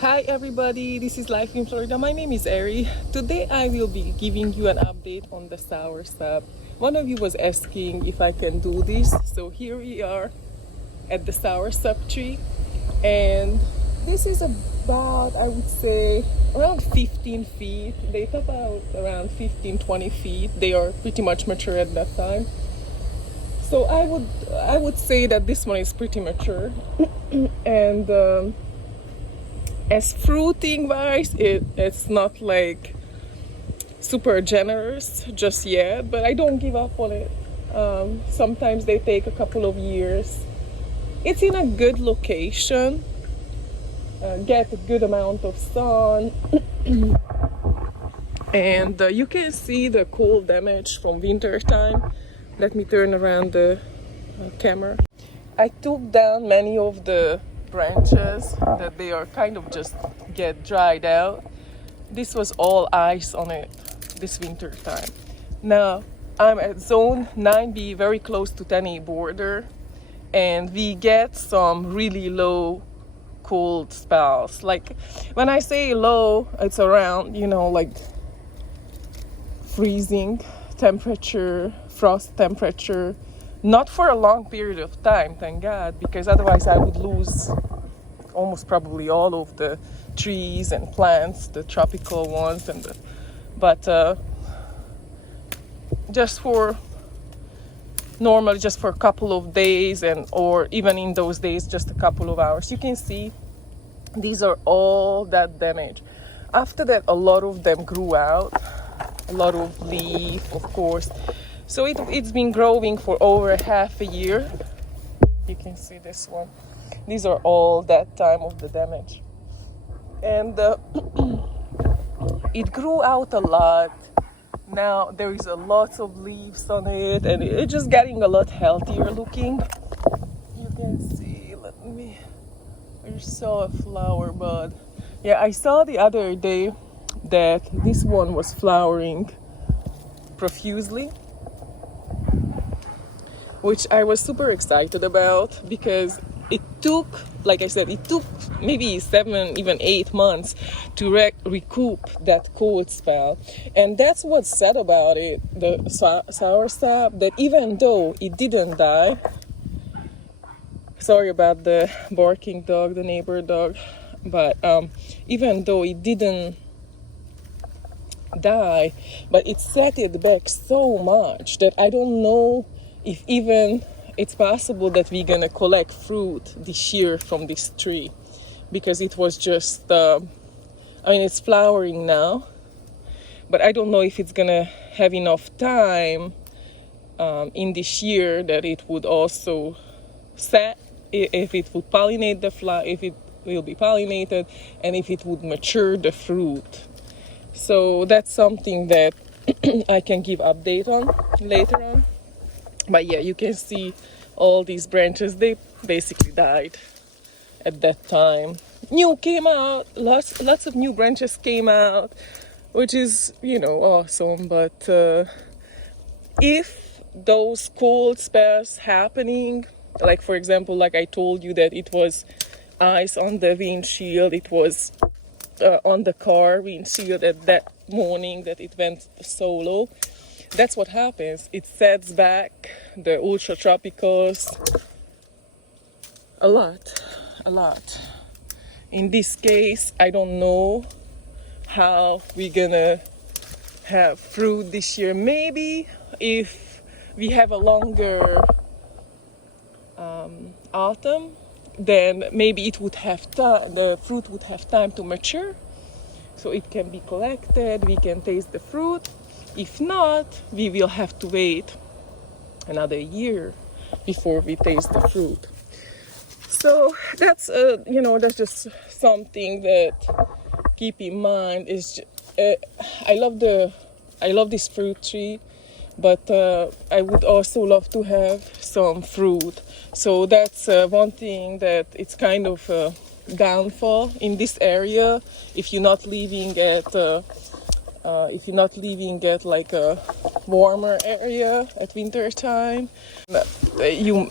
Hi everybody, this is Life in Florida. My name is Ari. Today I will be giving you an update on the Soursop. One of you was asking if I can do this, so here we are at the Soursop tree, and this is about, I would say, around 15 feet. They top out around 15-20 feet. They are pretty much mature at that time. So I would say that this one is pretty mature, and as fruiting wise, it's not like super generous just yet, but I don't give up on it. Sometimes they take a couple of years. It's in a good location, get a good amount of sun, and you can see the cold damage from winter time. Let me turn around the camera. I took down many of the branches that they are kind of just get dried out. This was all ice on it this winter time. Now I'm at zone 9B, very close to 10A border, and we get some really low cold spells. Like when I say low, it's around, like freezing temperature, frost temperature. Not for a long period of time, thank God, because otherwise I would lose almost probably all of the trees and plants, the tropical ones, but just for normally just for a couple of days, or even in those days just a couple of hours. You can see these are all that damage. After that, a lot of them grew out, a lot of leaf, of course. So it's been growing for over half a year. You can see this one. These are all that time of the damage. And it grew out a lot. Now there is a lot of leaves on it, and it's just getting a lot healthier looking. You can see, I saw a flower bud. Yeah, I saw the other day that this one was flowering profusely, which I was super excited about, because it took, like I said, it took maybe 7, even 8 months to recoup that cold spell. And that's what's sad about it, the Soursop, that even though it didn't die, sorry about the barking dog, the neighbor dog, but even though it didn't die, but it set it back so much that I don't know if even it's possible that we're gonna collect fruit this year from this tree, because it was just it's flowering now, but I don't know if it's gonna have enough time in this year that it would also set, if it would pollinate the flower, if it will be pollinated, and if it would mature the fruit. So that's something that I can give update on later on. But yeah, you can see all these branches, they basically died at that time. New came out, lots of new branches came out, which is, awesome. But if those cold spells happening, like for example, like I told you that it was ice on the windshield, it was on the car windshield at that morning that it went so low. That's what happens. It sets back the ultra tropicals a lot. In this case, I don't know how we're gonna have fruit this year. Maybe if we have a longer autumn, then maybe it would have the fruit would have time to mature, so it can be collected, we can taste the fruit. If not, we will have to wait another year before we taste the fruit. So that's that's just something that keep in mind. Is I love this fruit tree, but I would also love to have some fruit. So that's one thing that it's kind of a downfall in this area. If you're not living at like a warmer area at winter time, you,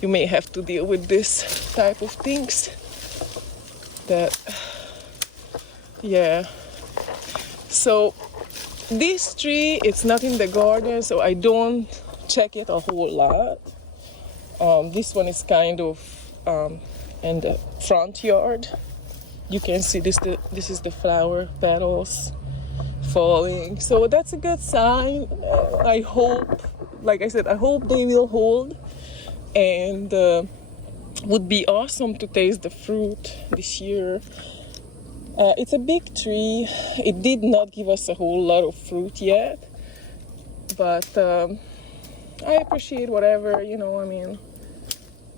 you may have to deal with this type of things. that, yeah. So this tree, it's not in the garden, so I don't check it a whole lot. This one is kind of in the front yard. You can see this is the flower petals falling, so that's a good sign. I hope, like I said, I hope they will hold, and would be awesome to taste the fruit this year. It's a big tree. It did not give us a whole lot of fruit yet, but I appreciate whatever, I mean,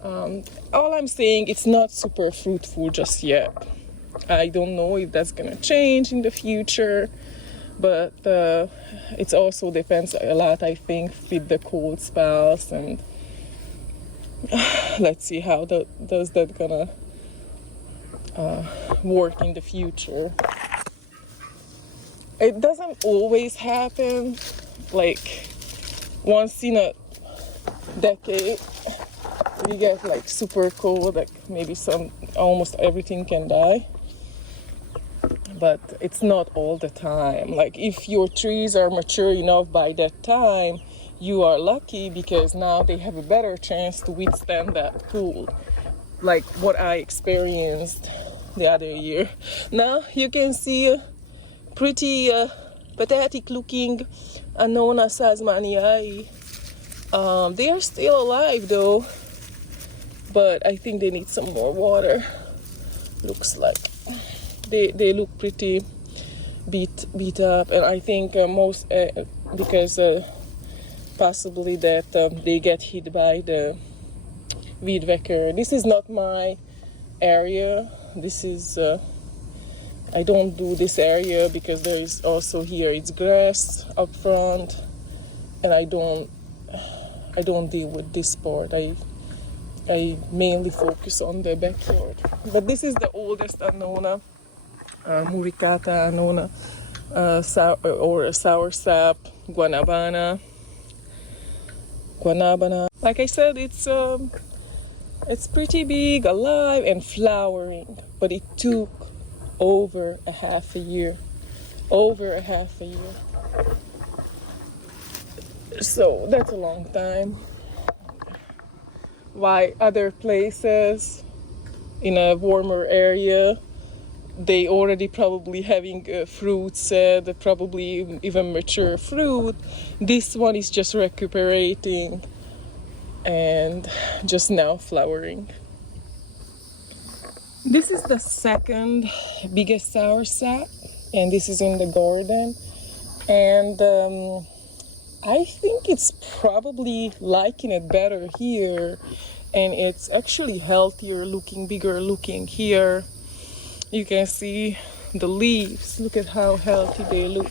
all I'm saying, it's not super fruitful just yet. I don't know if that's gonna change in the future, but it also depends a lot, I think, with the cold spells, and let's see how does that gonna work in the future. It doesn't always happen, like once in a decade we get like super cold, like maybe almost everything can die, but it's not all the time. Like if your trees are mature enough by that time, you are lucky, because now they have a better chance to withstand that cold, like what I experienced the other year. Now you can see a pretty pathetic looking Annona A.salzmanii. They are still alive though, but I think they need some more water. Looks like they look pretty beat up, and I think most because possibly that they get hit by the weed whacker. This is not my area. This is I don't do this area because there is also here it's grass up front, and I don't deal with this part. I mainly focus on the backyard. But this is the oldest Annona, muricata Annona, or Soursop, Guanabana. Like I said, it's pretty big, alive, and flowering, but it took over a half a year. So that's a long time. Why other places in a warmer area, they already probably having fruit set, probably even mature fruit. This one is just recuperating and just now flowering. This is the second biggest soursop, and this is in the garden, and I think it's probably liking it better here, and it's actually healthier looking, bigger looking here. You can see the leaves. Look at how healthy they look.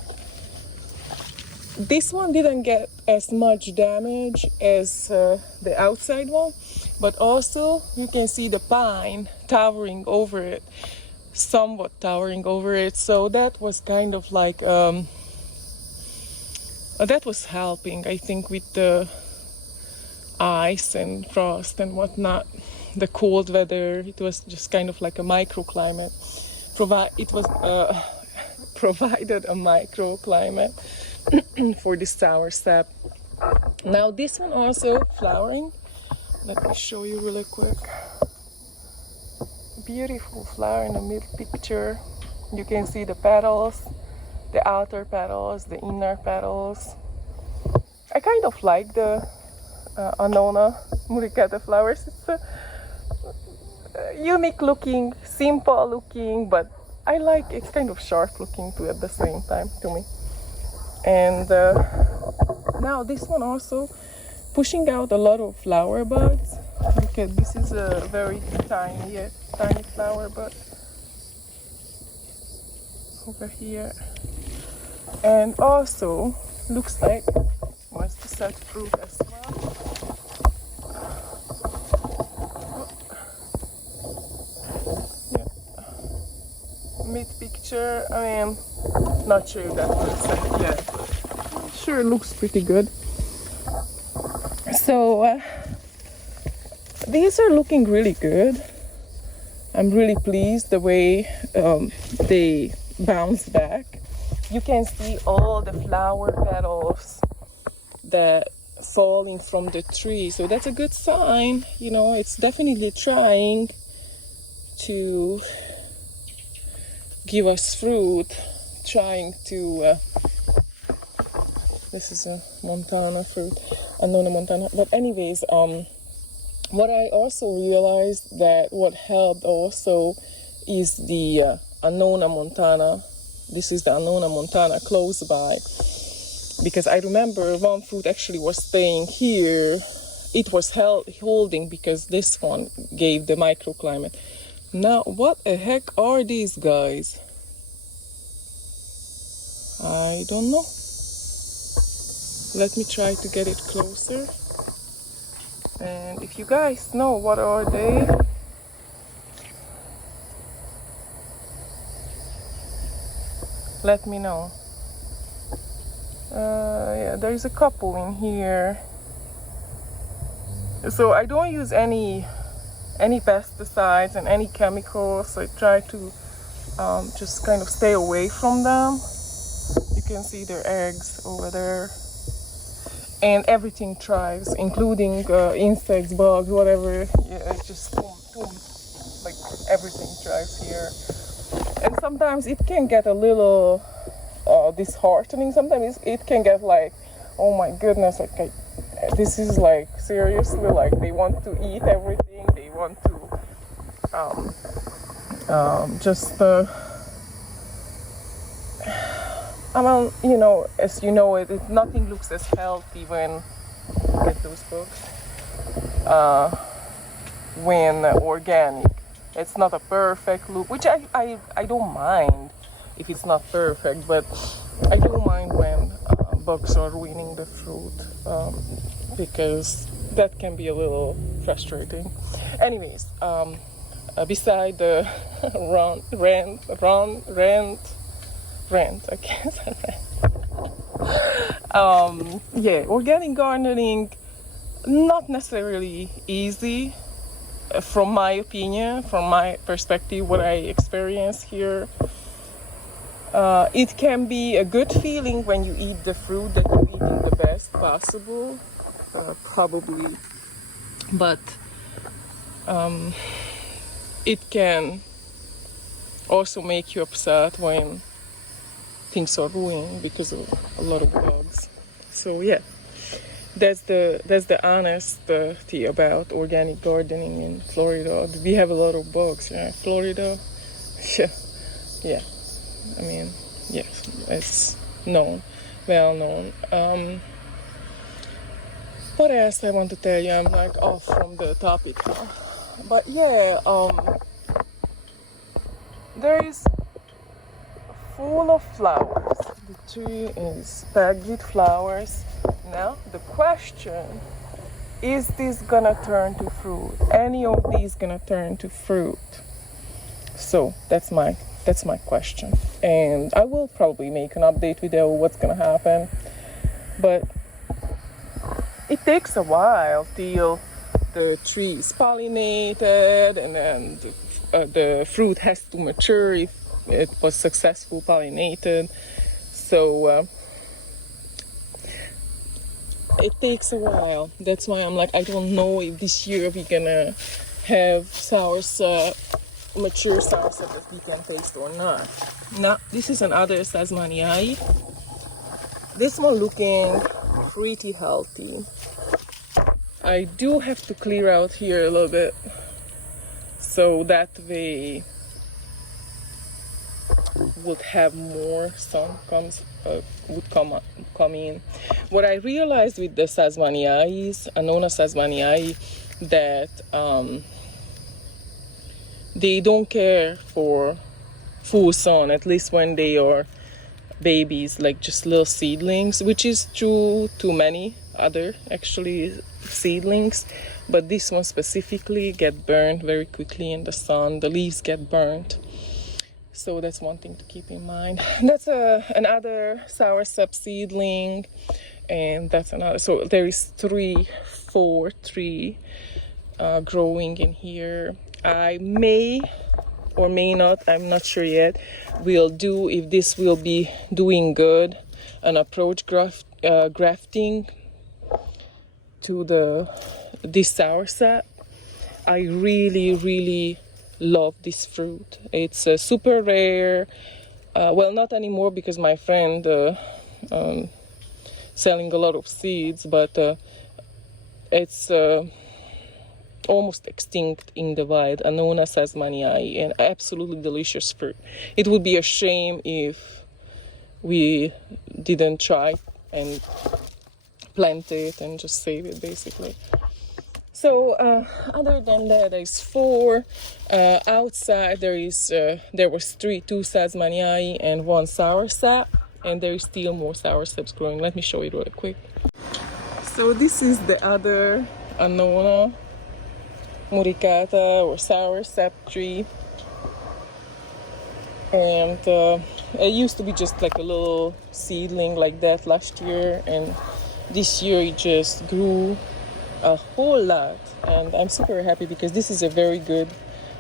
This one didn't get as much damage as the outside one, but also you can see the pine towering over it, somewhat towering over it. So that was kind of like that was helping, I think, with the ice and frost and whatnot, the cold weather. It was just kind of like a microclimate. It was provided a microclimate for this soursop. Now this one also flowering. Let me show you really quick. Beautiful flower in the mid picture. You can see the petals, the outer petals, the inner petals. I kind of like the Annona muricata flowers. It's unique looking, simple looking, but I like it's kind of sharp looking too at the same time to me. And now this one also pushing out a lot of flower buds. Look at this, is a very tiny flower bud over here, and also looks like wants to set fruit as well. Yeah. Mid picture, I mean, not sure if that looks set yet, but sure looks pretty good. So these are looking really good. I'm really pleased the way they bounce back. You can see all the flower petals that falling from the tree, so that's a good sign. You know, it's definitely trying to give us fruit, trying to this is a Montana fruit, Annona montana. But anyways, what I also realized that what helped also is the Annona montana. This is the Annona montana close by, because I remember one fruit actually was staying here. It was holding because this one gave the microclimate. Now, what the heck are these guys? I don't know. Let me try to get it closer. And if you guys know what are they, let me know. Yeah, there's a couple in here. So I don't use any pesticides and any chemicals. I try to just kind of stay away from them. You can see their eggs over there. And everything thrives, including insects, bugs, whatever. Yeah, it's just boom, like everything thrives here. And sometimes it can get a little disheartening. Sometimes it can get like, oh my goodness, like this is like seriously, like they want to eat everything. They want to just. I mean, you know, as you know, nothing looks as healthy when, get those books, when organic. It's not a perfect look, which I don't mind if it's not perfect, but I don't mind when bugs are ruining the fruit, because that can be a little frustrating. Anyways, beside the rant, I guess. Yeah, organic gardening, not necessarily easy, from my opinion, from my perspective, what I experience here. It can be a good feeling when you eat the fruit that you're eating the best possible, probably, but it can also make you upset when things are ruined because of a lot of bugs. So yeah, that's the honesty about organic gardening in Florida. We have a lot of bugs, yeah. Florida, yeah. I mean, yes, it's known, well known. What else I want to tell you? I'm like off from the topic now, but yeah, there is full of flowers. The tree is packed with flowers. Now the question is, this gonna turn to fruit? Any of these gonna turn to fruit? So that's my question, and I will probably make an update video what's gonna happen, but it takes a while till the tree is pollinated, and then the fruit has to mature if it was successful pollinated. So it takes a while. That's why I'm like, I don't know if this year we're gonna have soursop, mature soursop that we can taste or not. Now, this is another A.salzmanii. This one looking pretty healthy. I do have to clear out here a little bit, so that way would have more sun would come in. What I realized with the A.salzmanii, Annona A.salzmanii, that they don't care for full sun, at least when they are babies, like just little seedlings, which is true to many other actually seedlings, but this one specifically get burned very quickly in the sun. The leaves get burnt. So that's one thing to keep in mind. That's another soursop seedling, and that's another. So there is 3 growing in here. I may or may not, I'm not sure yet, will do, if this will be doing good, an approach grafting to this soursop. I really, really love this fruit. It's super rare. Well, not anymore because my friend selling a lot of seeds, but it's almost extinct in the wild. Annona A.salzmanii, an absolutely delicious fruit. It would be a shame if we didn't try and plant it and just save it, basically. So other than that, there's 4 outside. There was 2 A.salzmanii and 1 soursop, and there is still more soursops growing. Let me show you real quick. So this is the other Annona muricata or soursop tree, and it used to be just like a little seedling like that last year, and this year it just grew a whole lot, and I'm super happy because this is a very good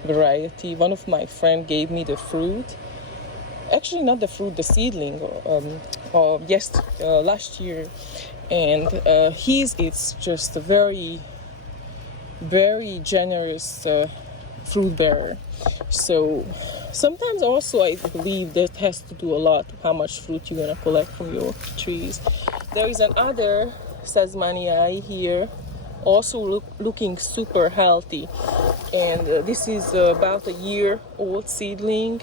variety. One of my friends gave me the fruit, actually not the fruit, the seedling, last year, and it's just a very, very generous fruit bearer. So sometimes also I believe that has to do a lot how much fruit you're gonna collect from your trees. There is another A.salzmanii here, also looking super healthy, and this is about a year-old seedling,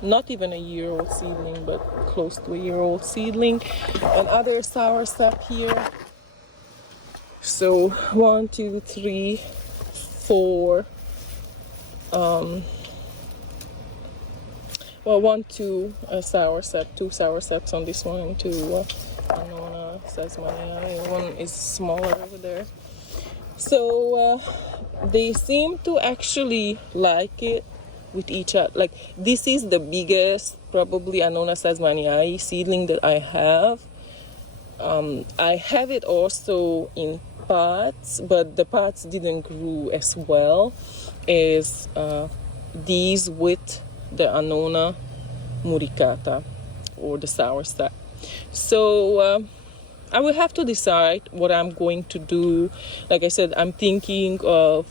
not even a year-old seedling, but close to a year-old seedling. Another soursop here. So 1, 2, 3, 4. 1, 2 soursop, 2 soursops on this one, and 2 Annona A.salzmanii, and 1 is smaller over there. So they seem to actually like it with each other. Like, this is the biggest probably Annona A.salzmanii seedling that I have. I have it also in pots, but the pots didn't grow as well as these with the Annona muricata or the soursop. So I will have to decide what I'm going to do. Like I said, I'm thinking of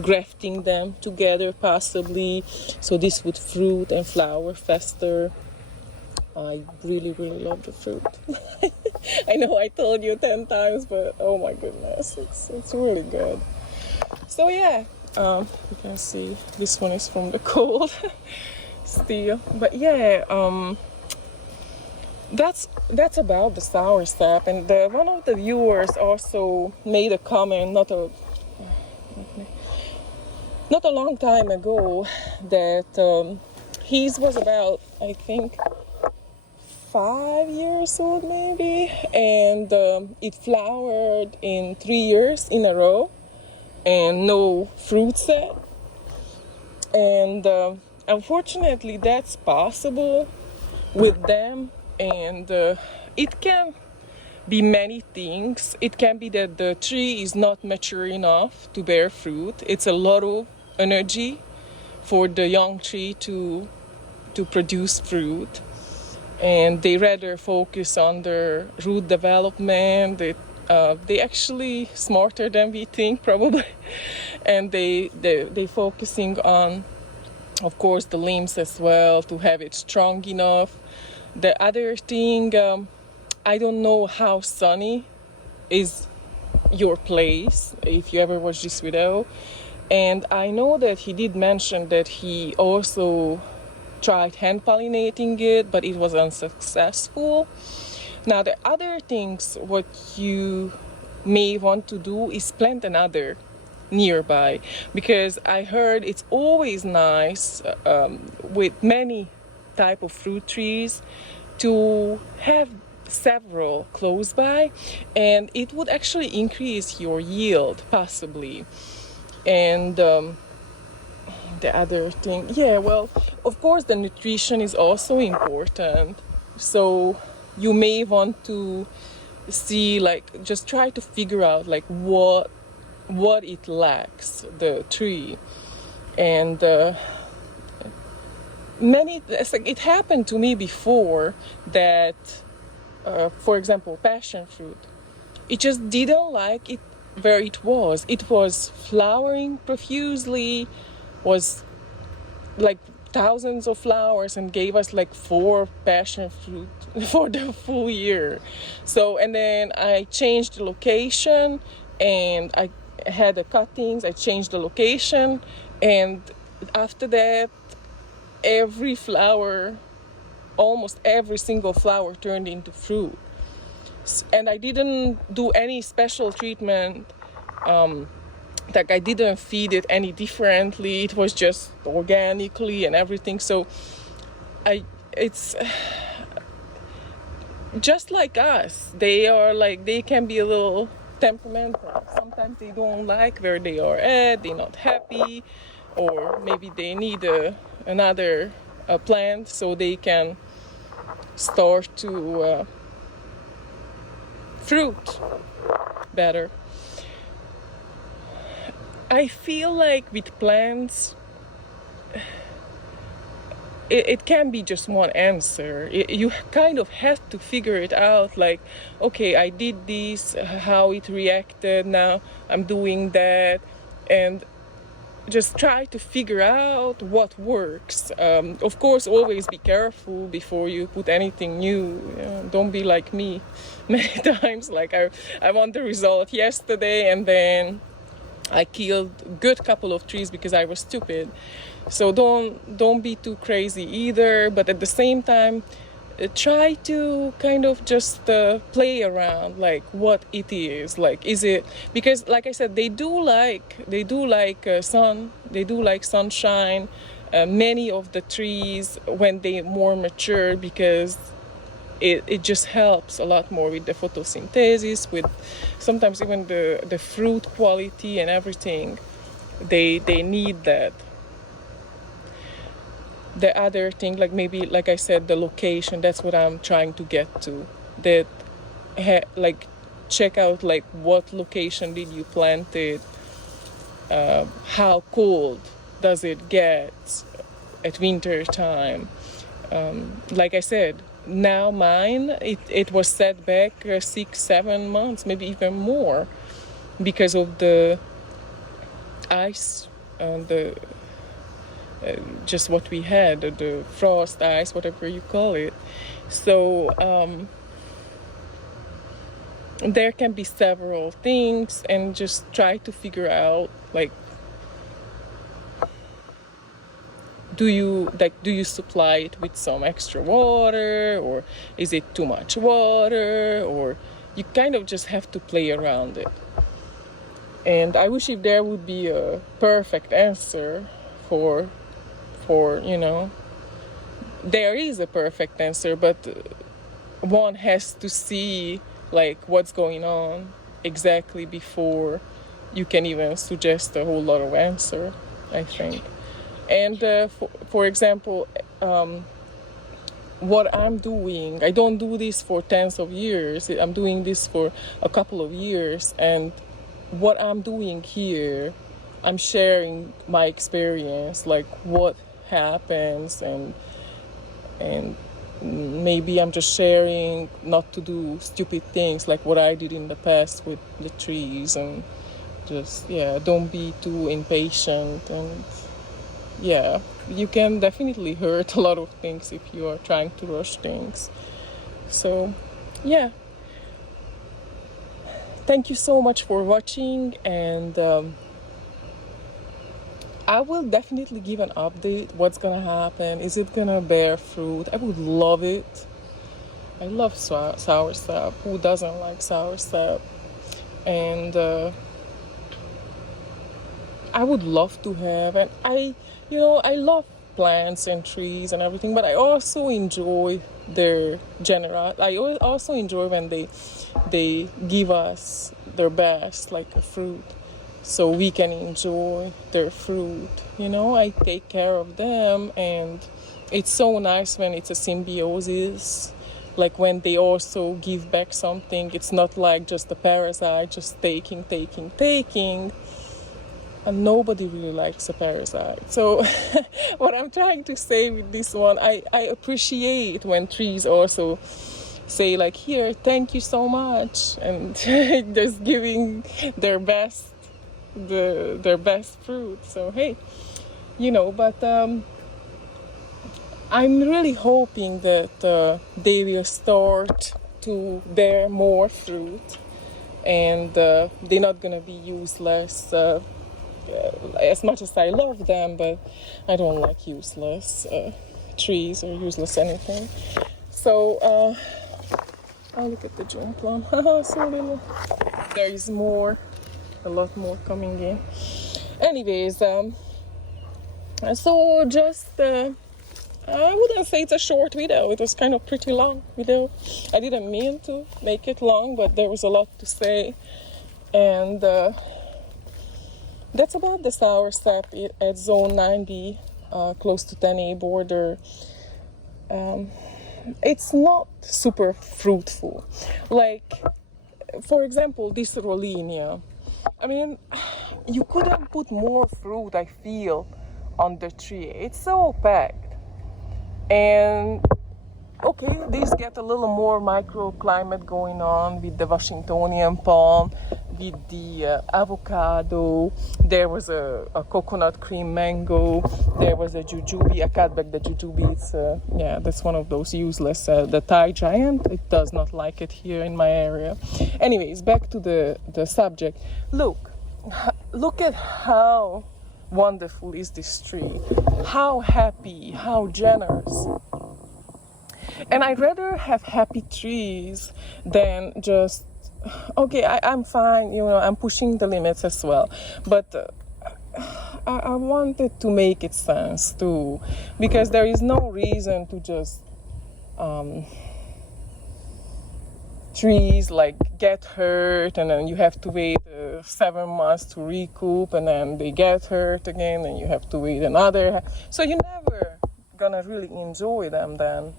grafting them together possibly, so this would fruit and flower faster. I really, really love the fruit. I know I told you 10 times, but oh my goodness, it's really good. So yeah, you can see this one is from the cold still, but yeah, that's about the soursop. And one of the viewers also made a comment not a long time ago that his was about, I think, 5 years old maybe, and it flowered in 3 years in a row and no fruit set. And unfortunately that's possible with them, and it can be many things. It can be that the tree is not mature enough to bear fruit. It's a lot of energy for the young tree to produce fruit, and they rather focus on their root development. They actually smarter than we think probably, and they focusing on, of course, the limbs as well, to have it strong enough. The other thing, I don't know how sunny is your place, if you ever watched this video, and I know that he did mention that he also tried hand pollinating it, but it was unsuccessful. Now the other things what you may want to do is plant another nearby, because I heard it's always nice with many type of fruit trees to have several close by, and it would actually increase your yield possibly. And the other thing, yeah, well, of course the nutrition is also important, so you may want to see, like, just try to figure out like what what it lacks, the tree. And it happened to me before that, for example, passion fruit, it just didn't like it where it was. It was flowering profusely, was like thousands of flowers, and gave us like 4 passion fruit for the full year. So, and then I changed the location, and I had the cuttings. I changed the location, and after that, every flower, almost every single flower, turned into fruit. And I didn't do any special treatment. Like, I didn't feed it any differently. It was just organically and everything. So it's just like us. They can be a little temperamental. Sometimes they don't like where they are at. They're not happy, or maybe they need another plant so they can start to fruit better. I feel like with plants, it can be just one answer. You kind of have to figure it out, like, okay, I did this, how it reacted, now I'm doing that, and just try to figure out what works. Of course, always be careful before you put anything new. Don't be like me many times. Like, I want the result yesterday, and then I killed a good couple of trees because I was stupid. So don't be too crazy either. But at the same time, try to kind of just play around, like what it is. Like, is it, because like I said, they do like sun, they do like sunshine. Many of the trees, when they more mature, because it just helps a lot more with the photosynthesis, with sometimes even the fruit quality and everything. They need that. The other thing, like, maybe, like I said, the location, that's what I'm trying to get to. That like, check out, like, what location did you plant it, how cold does it get at winter time. Like I said, now mine, it was set back 6-7 months, maybe even more, because of the ice, the just what we had, the frost, ice, whatever you call it. So there can be several things, and just try to figure out, like, do you supply it with some extra water, or is it too much water, or you kind of just have to play around it. And I wish if there would be a perfect answer for there is a perfect answer, but one has to see, like, what's going on exactly before you can even suggest a whole lot of answer, I think. And for example, what I'm doing, I don't do this for tens of years. I'm doing this for a couple of years, and what I'm doing here, I'm sharing my experience, like what happens, and maybe I'm just sharing not to do stupid things like what I did in the past with the trees, and just, don't be too impatient. And you can definitely hurt a lot of things if you are trying to rush things. So thank you so much for watching, and I will definitely give an update what's gonna happen. Is it gonna bear fruit? I would love it. I love soursop. Who doesn't like soursop? And I would love to have, and I love plants and trees and everything, but I also enjoy their I also enjoy when they give us their best, like a fruit, so we can enjoy their fruit. I take care of them, and it's so nice when it's a symbiosis, like when they also give back something, it's not like just a parasite, just taking. And nobody really likes a parasite. So what I'm trying to say with this one, I appreciate when trees also say like, here, thank you so much, and just giving their best, their best fruit. So hey, but I'm really hoping that they will start to bear more fruit, and they're not gonna be useless. As much as I love them, but I don't like useless trees or useless anything. So oh, look at the June plum. So little. There is more, a lot more coming in. Anyways, so just I wouldn't say it's a short video. It was kind of pretty long video. I didn't mean to make it long, but there was a lot to say. And that's about the soursop at zone 9B, close to 10A border. It's not super fruitful. Like, for example, this Rollinia. I mean, you couldn't put more fruit, I feel, on the tree. It's so packed. And okay, these get a little more microclimate going on with the Washingtonian palm, with the avocado. There was a coconut cream mango. There was a jujube. I cut back the jujube. It's yeah, that's one of those useless. The Thai giant. It does not like it here in my area. Anyways, back to the subject. Look at how wonderful is this tree. How happy. How generous. And I'd rather have happy trees than just, okay, I'm fine, I'm pushing the limits as well. But I wanted to make it sense too, because there is no reason to just trees like get hurt and then you have to wait 7 months to recoup, and then they get hurt again and you have to wait another. So you're never gonna really enjoy them then.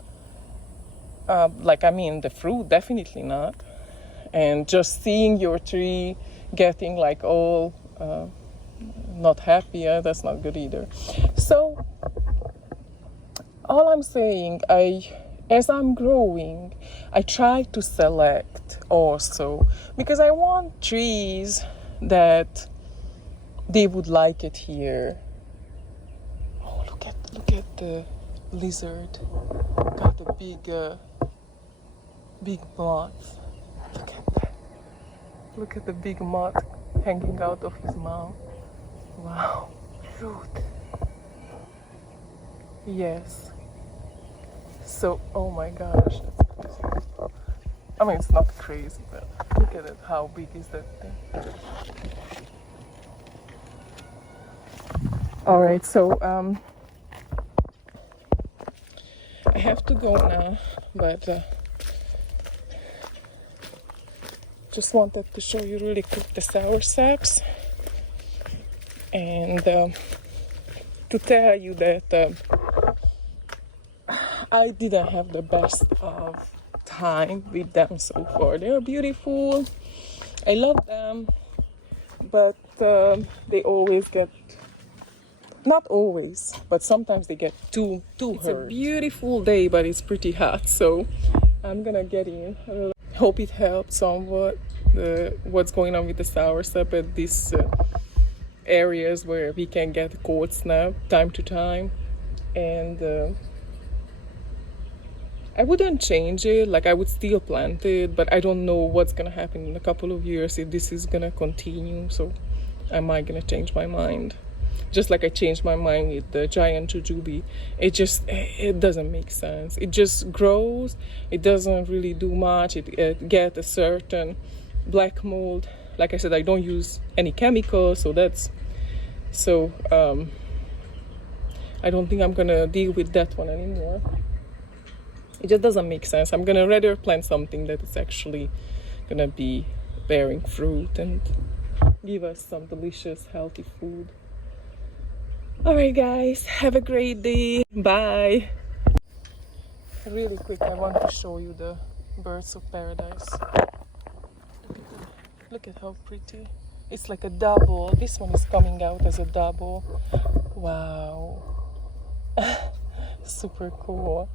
The fruit, definitely not. And just seeing your tree getting like all not happy, that's not good either. So all I'm saying, as I'm growing, I try to select also, because I want trees that they would like it here. Oh, look at the lizard. Got a big moth. Look at that. Look at the big moth hanging out of his mouth. Wow. Fruit. Yes. So, oh my gosh, that's crazy. I mean, it's not crazy, but look at it. How big is that thing? All right, so I have to go now, but just wanted to show you really quick the soursops, and to tell you that I didn't have the best of time with them so far. They are beautiful. I love them, but they always get, not always, but sometimes they get too hurt. It's a beautiful day, but it's pretty hot, so I'm gonna get in. Hope it helped somewhat what's going on with the soursop at these areas where we can get cold snap time to time. And I wouldn't change it, like I would still plant it, but I don't know what's gonna happen in a couple of years if this is gonna continue, so I might gonna change my mind. Just like I changed my mind with the giant jujube. It doesn't make sense. It just grows. It doesn't really do much. It gets a certain black mold. Like I said, I don't use any chemicals, so I don't think I'm gonna deal with that one anymore. It just doesn't make sense. I'm gonna rather plant something that is actually gonna be bearing fruit and give us some delicious, healthy food. All right, guys, have a great day. Bye. really quick, I want to show you the birds of paradise. Look at how pretty. It's like a double. This one is coming out as a double. Wow. Super cool.